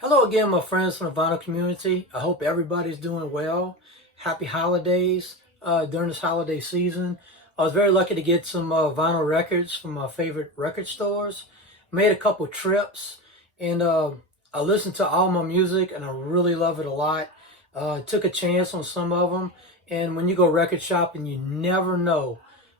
Hello again, my friends from the vinyl community. I hope everybody's doing well. Happy holidays during this holiday season. I was very lucky to get some vinyl records from my favorite record stores. Made a couple trips and I listened to all my music and I really love it a lot. Took a chance on some of them. And when you go record shopping, you never know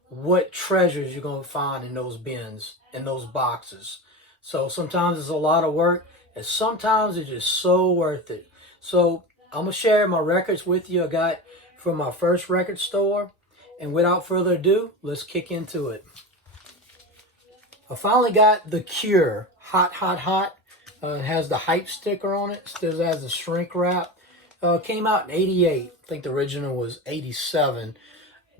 what treasures you're going to find in those bins, in those boxes. So sometimes it's a lot of work, and sometimes it's just so worth it. So I'm gonna share my records with you. I got from my first record store, and without further ado, let's kick into it. I finally got The Cure, Hot, Hot, Hot. It has the hype sticker on it. Still has the shrink wrap. Came out in '88. I think the original was '87.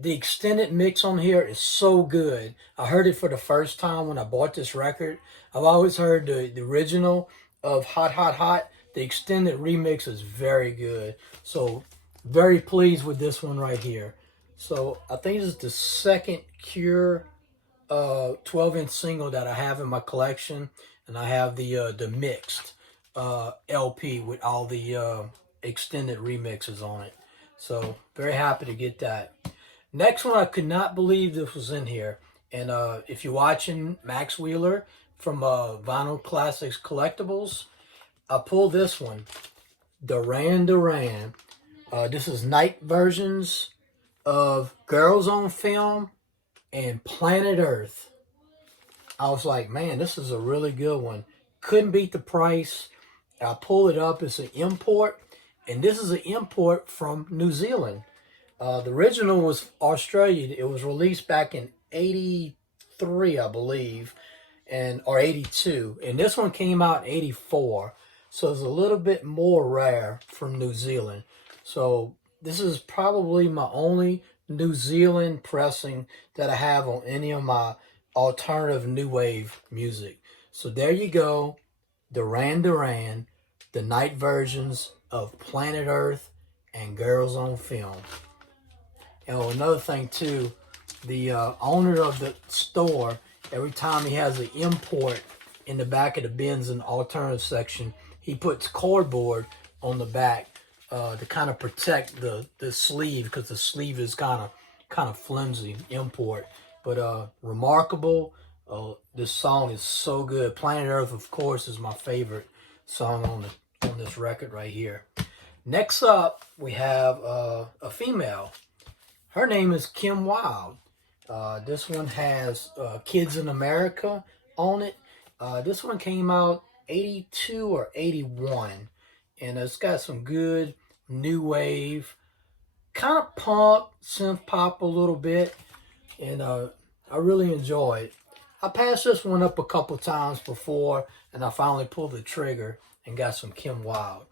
The extended mix on here is so good. I heard it for the first time when I bought this record. I've always heard the original of Hot Hot Hot. The extended remix is very good. So very pleased with this one right here. So I think this is the second Cure 12-inch single that I have in my collection. And I have the mixed LP with all the extended remixes on it. So very happy to get that. Next one, I could not believe this was in here. And if you're watching Max Wheeler from Vinyl Classics Collectibles, I pulled this one, Duran Duran. This is night versions of Girls on Film and Planet Earth. I was like, man, this is a really good one. Couldn't beat the price. I pulled it up. It's an import. And this is an import from New Zealand. The original was Australia. It was released back in '83, I believe, or '82. And this one came out in '84. So it's a little bit more rare from New Zealand. So this is probably my only New Zealand pressing that I have on any of my alternative new wave music. So there you go. Duran Duran, the night versions of Planet Earth and Girls on Film. And another thing too, the owner of the store, every time he has an import in the back of the bins in the alternative section, he puts cardboard on the back to kind of protect the sleeve, because the sleeve is kind of flimsy import. But remarkable. This song is so good. Planet Earth, of course, is my favorite song on this record right here. Next up, we have a female. Her name is Kim Wilde. This one has Kids in America on it. This one came out '82 or '81. And it's got some good new wave, kind of punk, synth pop a little bit. And I really enjoy it. I passed this one up a couple times before, and I finally pulled the trigger and got some Kim Wilde.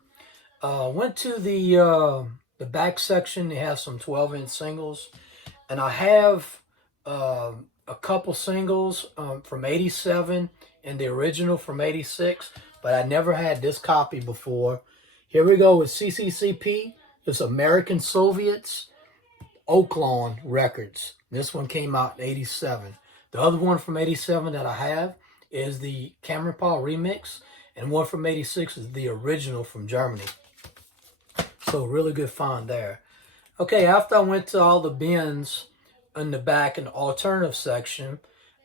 Went to the back section. They have some 12-inch singles, and I have a couple singles from '87 and the original from '86, but I never had this copy before. Here we go with CCCP. It's American Soviets, Oaklawn Records. This one came out in '87. The other one from '87 that I have is the Cameron Paul remix, and one from '86 is the original from Germany. So really good find there. Okay, after I went to all the bins in the back in the alternative section,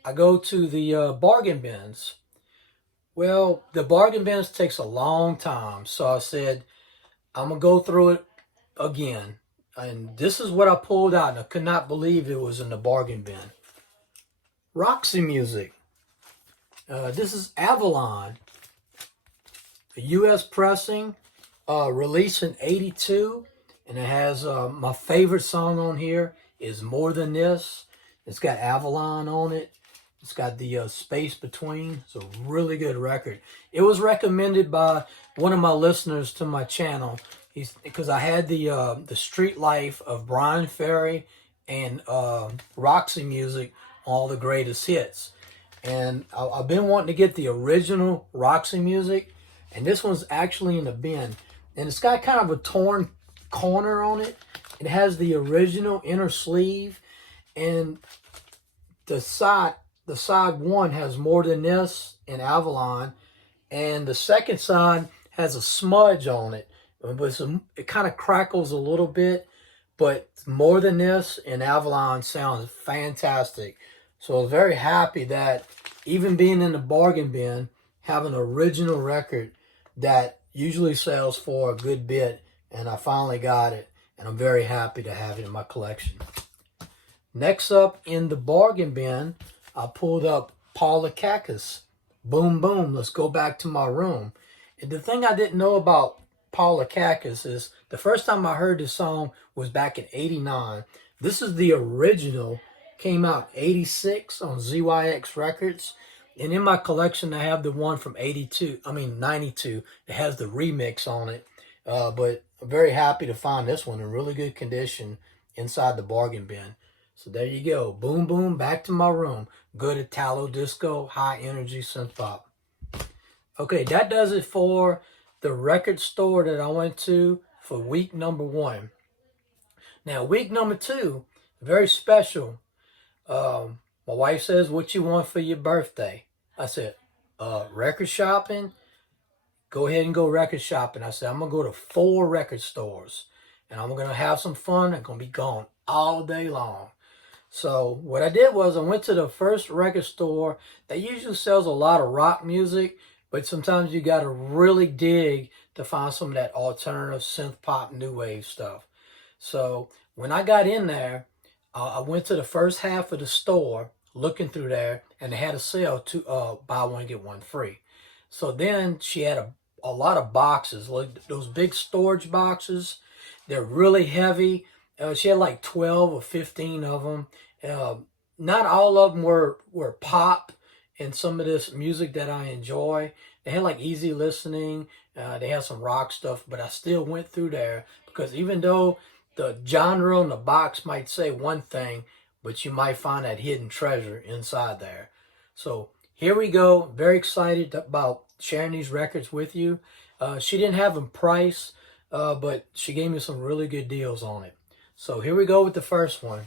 I go to the bargain bins. Well, the bargain bins takes a long time, so I said, I'm going to go through it again. And this is what I pulled out, and I could not believe it was in the bargain bin. Roxy Music. This is Avalon, a U.S. pressing, released in '82, and it has my favorite song on here is More Than This. It's got Avalon on it. It's got the space between. It's a really good record. It was recommended by one of my listeners to my channel. Because I had the Street Life of Brian Ferry and Roxy Music, all the greatest hits. And I've been wanting to get the original Roxy Music, and this one's actually in the bin. And it's got kind of a torn corner on it. It has the original inner sleeve, and the side one has More Than This and Avalon, and the second side has a smudge on it, but it kind of crackles a little bit. But more than this, and Avalon sounds fantastic. So I was very happy that even being in the bargain bin, having an original record that usually sells for a good bit, and I finally got it, and I'm very happy to have it in my collection. Next up in the bargain bin, I pulled up Paula Kakis. Boom Boom, let's go back to my room. And the thing I didn't know about Paula Kakis is the first time I heard this song was back in '89. This is the original, came out '86 on ZYX Records. And in my collection, I have the one from '92. It has the remix on it. But I'm very happy to find this one in really good condition inside the bargain bin. So there you go. Boom Boom, back to my room. Good Italo disco, high energy synth pop. Okay, that does it for the record store that I went to for week number 1. Now, week number 2, very special. My wife says, "What you want for your birthday?" I said, record shopping. Go ahead and go record shopping. I said, I'm going to go to 4 record stores. And I'm going to have some fun. I'm going to be gone all day long. So what I did was I went to the first record store that usually sells a lot of rock music, but sometimes you got to really dig to find some of that alternative synth pop new wave stuff. So when I got in there, I went to the first half of the store looking through there, and they had a sale to buy one get one free. So then she had a lot of boxes, like those big storage boxes. They're really heavy. She had like 12 or 15 of them. Not all of them were pop and some of this music that I enjoy. They had like easy listening. They had some rock stuff, but I still went through there because even though the genre on the box might say one thing, but you might find that hidden treasure inside there. So here we go. Very excited about sharing these records with you. She didn't have them priced, but she gave me some really good deals on it. So here we go with the first one.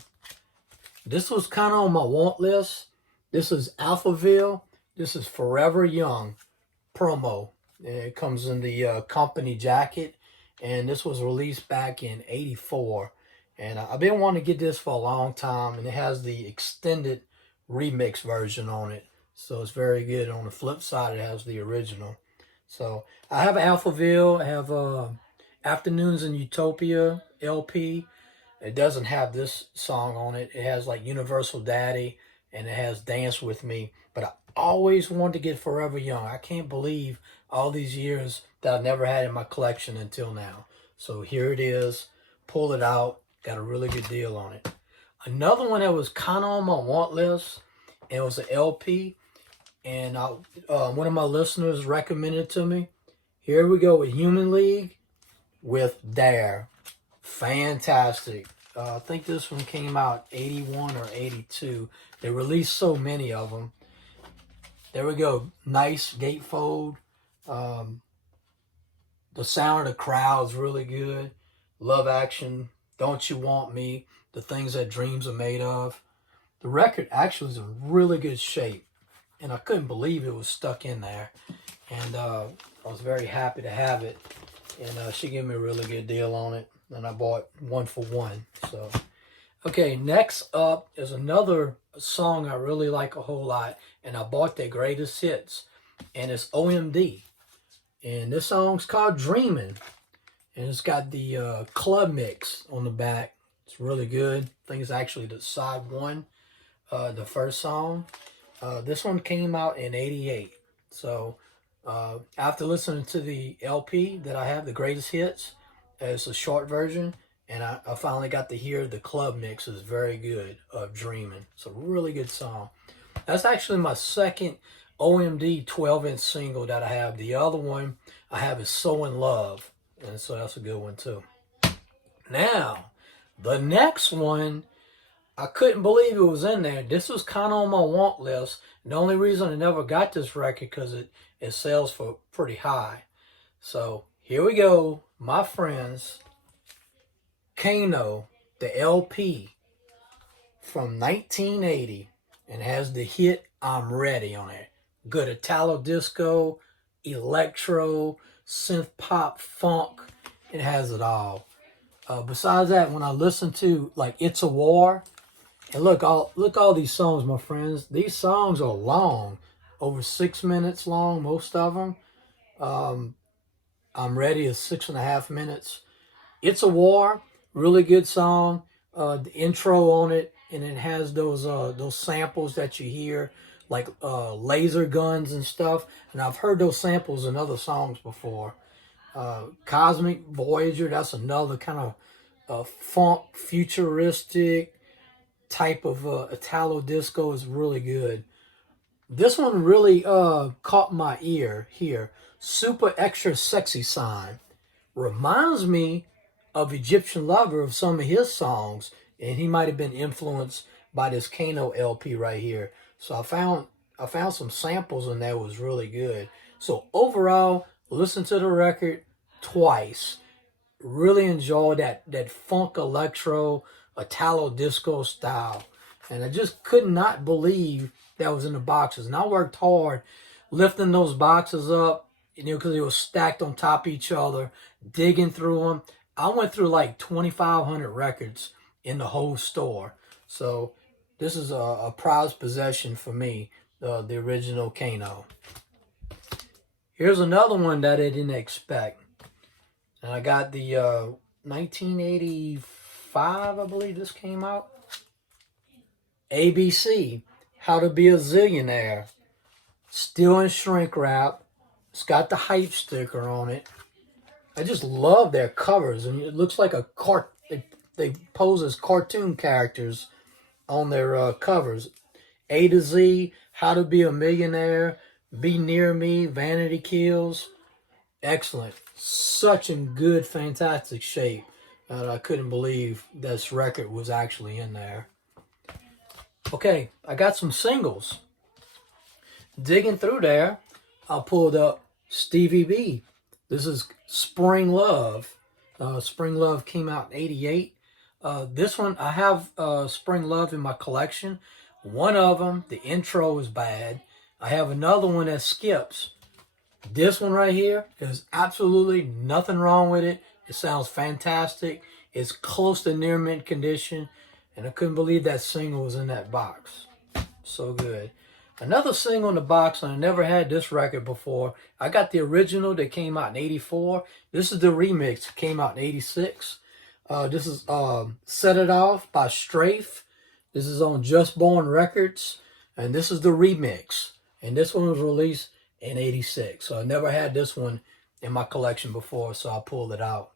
This was kind of on my want list. This is Alphaville. This is Forever Young promo. It comes in the company jacket. And this was released back in '84. And I've been wanting to get this for a long time. And it has the extended remix version on it. So it's very good. On the flip side, it has the original. So I have Alphaville. I have Afternoons in Utopia LP. It doesn't have this song on it. It has like Universal Daddy and it has Dance With Me. But I always wanted to get Forever Young. I can't believe all these years that I've never had in my collection until now. So here it is. Pull it out. Got a really good deal on it. Another one that was kind of on my want list, and it was an LP. And one of my listeners recommended it to me. Here we go with Human League with Dare. Fantastic. I think this one came out '81 or '82. They released so many of them. There we go. Nice gatefold. The sound of the crowd's really good. Love Action. Don't You Want Me. The Things That Dreams Are Made Of. The record actually is in really good shape. And I couldn't believe it was stuck in there. And I was very happy to have it. And she gave me a really good deal on it. And I bought 1 for 1. So, okay, next up is another song I really like a whole lot. And I bought their greatest hits. And it's OMD. And this song's called Dreamin'. And it's got the club mix on the back. It's really good. I think it's actually the side 1, the first song. This one came out in '88. So after listening to the LP that I have, the greatest hits, it's a short version. And I finally got to hear the club mix is very good of Dreamin'. It's a really good song. That's actually my second OMD 12-inch single that I have. The other one I have is So In Love. And so that's a good one too. Now, the next one, I couldn't believe it was in there. This was kind of on my want list. The only reason I never got this record because it sells for pretty high. So here we go, my friends. Kano, the LP from 1980, and has the hit I'm Ready on it. Good Italo disco, electro, synth pop, funk. It has it all. Besides that, when I listen to like "It's a War," and look all these songs, my friends. These songs are long, over 6 minutes long, most of them. Um, I'm Ready is 6.5 minutes. "It's a War," really good song. The intro on it, and it has those samples that you hear, like laser guns and stuff. And I've heard those samples in other songs before. Cosmic Voyager, that's another kind of funk, futuristic type of Italo disco, is really good. This one really caught my ear here. Super Extra Sexy Sign reminds me of Egyptian Lover, of some of his songs, and he might have been influenced by this Kano LP right here. So I found some samples in there, was really good. So overall, listen to the record twice. Really enjoyed that funk electro Italo disco style, and I just could not believe that was in the boxes. And I worked hard lifting those boxes up, because they were stacked on top of each other, digging through them. I went through like 2,500 records in the whole store. So this is a prized possession for me, the original Kano. Here's another one that I didn't expect. And I got the 1985, I believe this came out. ABC, How to Be a Zillionaire. Still in shrink wrap. It's got the hype sticker on it. I just love their covers. And it looks like they pose as cartoon characters on their covers. A to Z, How to Be a Millionaire, Be Near Me, Vanity Kills. Excellent. Such in good, fantastic shape. I couldn't believe this record was actually in there. Okay, I got some singles. Digging through there, I pulled up Stevie B. This is Spring Love. Spring Love came out in '88. This one, I have Spring Love in my collection. One of them, the intro is bad. I have another one that skips. This one right here, there's absolutely nothing wrong with it. It sounds fantastic. It's close to near mint condition. And I couldn't believe that single was in that box. So good. Another single in the box, and I never had this record before. I got the original that came out in '84. This is the remix. It came out in '86. This is Set It Off by Strafe. This is on Just Born Records. And this is the remix. And this one was released in '86. So I never had this one in my collection before, so I pulled it out.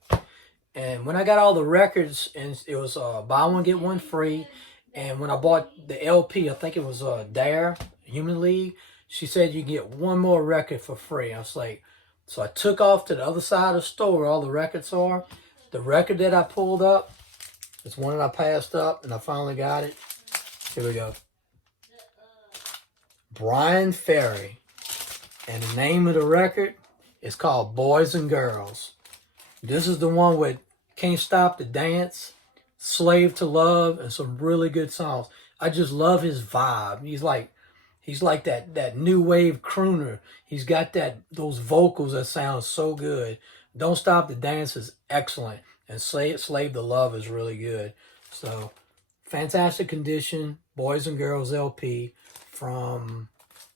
And when I got all the records, and it was buy one, get one free. And when I bought the LP, I think it was Dare, Human League, she said you get one more record for free. I was like, so I took off to the other side of the store where all the records are. The record that I pulled up is one that I passed up, and I finally got it. Here we go. Brian Ferry. And the name of the record is called Boys and Girls. This is the one with Can't Stop the Dance, Slave to Love, and some really good songs. I just love his vibe. He's like that new wave crooner. He's got those vocals that sound so good. Don't Stop the Dance is excellent. And Slave to Love is really good. So, fantastic condition. Boys and Girls LP from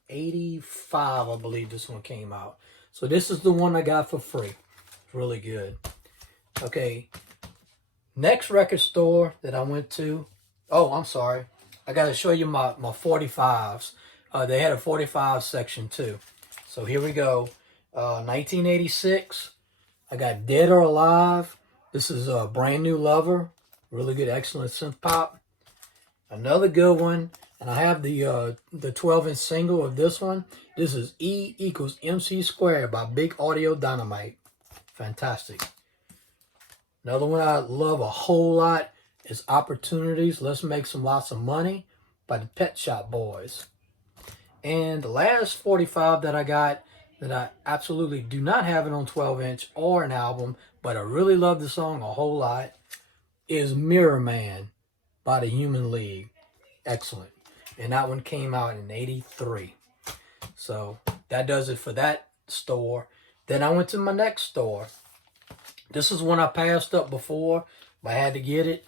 '85, I believe this one came out. So this is the one I got for free. It's really good. Okay. Next record store that I went to. Oh, I'm sorry. I got to show you my 45s. They had a 45 section too. So here we go. 1986. I got Dead or Alive. This is a Brand New Lover. Really good, excellent synth pop. Another good one. And I have the 12-inch single of this one. This is E equals MC squared by Big Audio Dynamite. Fantastic. Another one I love a whole lot is Opportunities. Let's Make Some Lots of Money by the Pet Shop Boys. And the last 45 that I got that I absolutely do not have it on 12-inch or an album, but I really love the song a whole lot, is Mirror Man by the Human League. Excellent. And that one came out in '83. So that does it for that store. Then I went to my next store. This is one I passed up before, but I had to get it.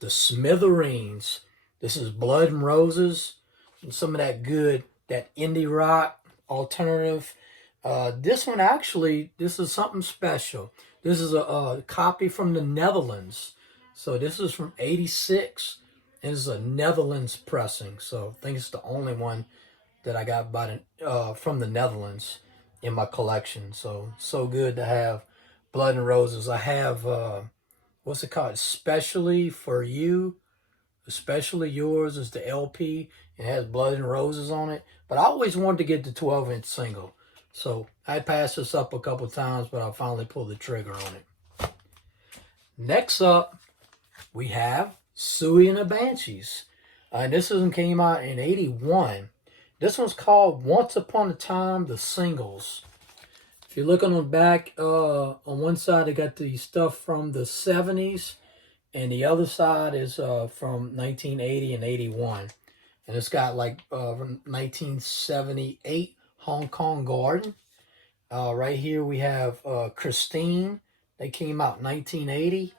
The Smithereens. This is Blood and Roses and some of that good, that indie rock, alternative. This one actually, this is something special. This is a copy from the Netherlands. So this is from '86. This is a Netherlands pressing. So I think it's the only one that I got from the Netherlands in my collection. So good to have Blood and Roses. I have, what's it called? Especially for You. Especially Yours is the LP. It has Blood and Roses on it. But I always wanted to get the 12-inch single. So I passed this up a couple times, but I finally pulled the trigger on it. Next up, we have Suey and the Banshees. And this one came out in '81. This one's called Once Upon a Time, the Singles. If you look on the back, on one side, they got the stuff from the '70s, and the other side is from 1980 and '81. And it's got like from 1978 Hong Kong Garden. Right here we have Christine. They came out in 1980.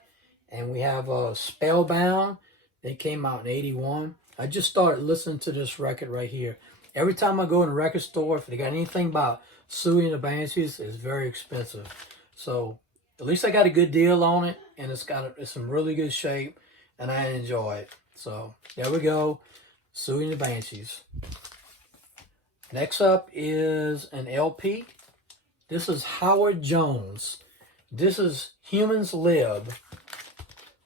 And we have Spellbound. They came out in '81. I just started listening to this record right here. Every time I go in a record store, if they got anything about Suey and the Banshees, it's very expensive. So at least I got a good deal on it, and it's in really good shape, and I enjoy it. So there we go, Suey and the Banshees. Next up is an LP. This is Howard Jones. This is Humans Live.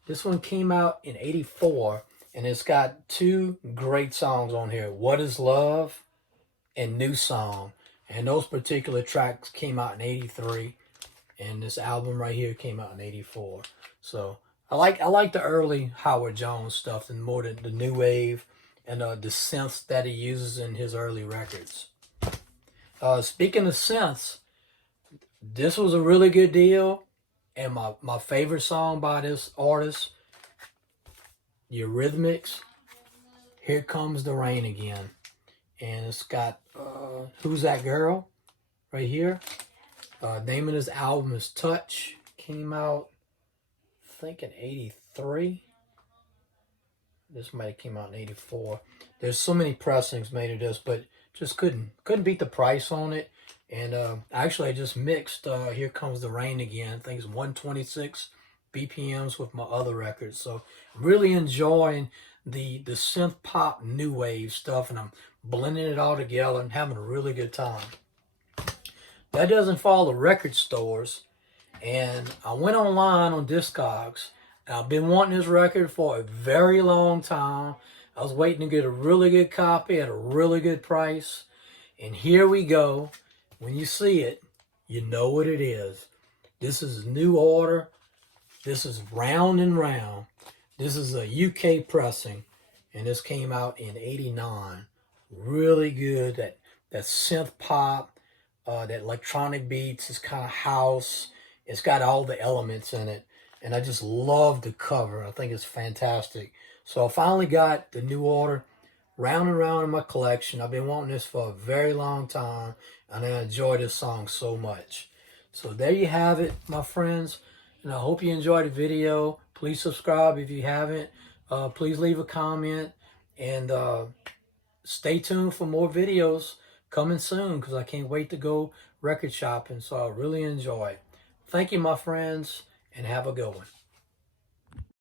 This one came out in '84, and it's got two great songs on here, What Is Love and New Song. And those particular tracks came out in '83, and this album right here came out in '84. So I like the early Howard Jones stuff and more the new wave and the synths that he uses in his early records. Speaking of synths, this was a really good deal. And my favorite song by this artist, Eurythmics, Here Comes the Rain Again. And it's got Who's That Girl right here. Name of this album is Touch. Came out, I think, in '83. This might have came out in '84. There's so many pressings made of this, but just couldn't beat the price on it. And actually, I just mixed Here Comes the Rain Again. I think it's 126 BPMs with my other records. So really enjoying the synth pop new wave stuff, and I'm blending it all together and having a really good time. That doesn't follow record stores. And I went online on Discogs. And I've been wanting this record for a very long time. I was waiting to get a really good copy at a really good price. And here we go. When you see it, you know what it is. This is New Order. This is Round and Round. This is a UK pressing, and this came out in '89. Really good. That synth pop, that electronic beats. It's kind of house. It's got all the elements in it, and I just love the cover. I think it's fantastic. So I finally got the New Order Round and Round in my collection. I've been wanting this for a very long time, and I enjoy this song so much. So there you have it, my friends, and I hope you enjoyed the video. Please subscribe if you haven't. Please leave a comment, and stay tuned for more videos coming soon, because I can't wait to go record shopping, so I really enjoy it. Thank you, my friends, and have a good one.